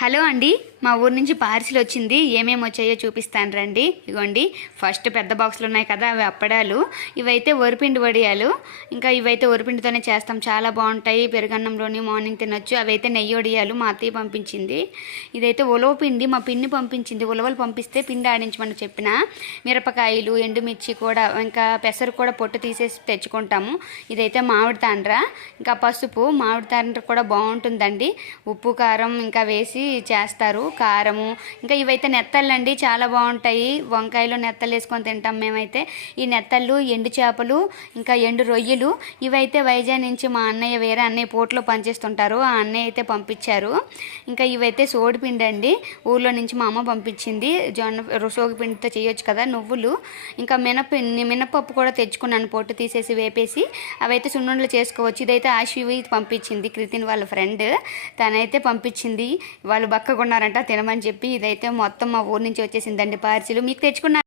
Hello అండి, మా ఊరు నుంచి పార్సిల్ వచ్చింది. ఏమేమి వచ్చాయో చూపిస్తాను రండి. ఇగోండి, ఫస్ట్ పెద్ద బాక్సులు ఉన్నాయి కదా, అవి అప్పడాలు. ఇవైతే వరిపిండి వడియాలు. ఇంకా ఇవైతే వరిపిండితోనే చేస్తాం, చాలా బాగుంటాయి. పెరుగన్నంలోని మార్నింగ్ తినొచ్చు. అవైతే నెయ్యి వడియాలు మా అత్తయ్య పంపించింది. ఇదైతే ఉలవ పిండి మా పిన్ని పంపించింది. ఉలవలు పంపిస్తే పిండి ఆడించమని చెప్పిన. మిరపకాయలు, ఎండుమిర్చి కూడా, ఇంకా పెసరు కూడా పొట్టు తీసేసి తెచ్చుకుంటాము. ఇదైతే మామిడి తాండ్ర, ఇంకా పసుపు. మామిడి తాండ్ర కూడా బాగుంటుందండి. ఉప్పు కారం ఇంకా వేసి చేస్తారు, కారము. ఇంకా ఇవైతే నెత్తళ్ళండి, చాలా బాగుంటాయి. వంకాయలో నెత్తలు వేసుకొని తింటాం మేమైతే. ఈ నెత్తళ్ళు, ఎండు చేపలు, ఇంకా ఎండు రొయ్యలు. ఇవైతే వైజాగ్ నుంచి మా అన్నయ్య, వేరే అన్నయ్య పోర్టులో పనిచేస్తుంటారు, ఆ అన్నయ్య అయితే పంపించారు. ఇంకా ఇవైతే సోడిపిండి అండి, ఊర్లో నుంచి మా అమ్మ పంపించింది. సోగిపిండితో చేయొచ్చు కదా, నువ్వులు. ఇంకా మినపప్పు కూడా తెచ్చుకున్నాను, పొట్టు తీసేసి వేపేసి. అవైతే సున్నుండలు చేసుకోవచ్చు. ఇదైతే ఆశివి పంపించింది, కృతిన్ వాళ్ళ ఫ్రెండ్, తనైతే పంపించింది. వాళ్ళు బక్కగా ఉన్నారంట, తినమని చెప్పి. ఇదైతే మొత్తం మా ఊరు నుంచి వచ్చేసిందండి పార్సిల్. మీకు తెచ్చుకున్న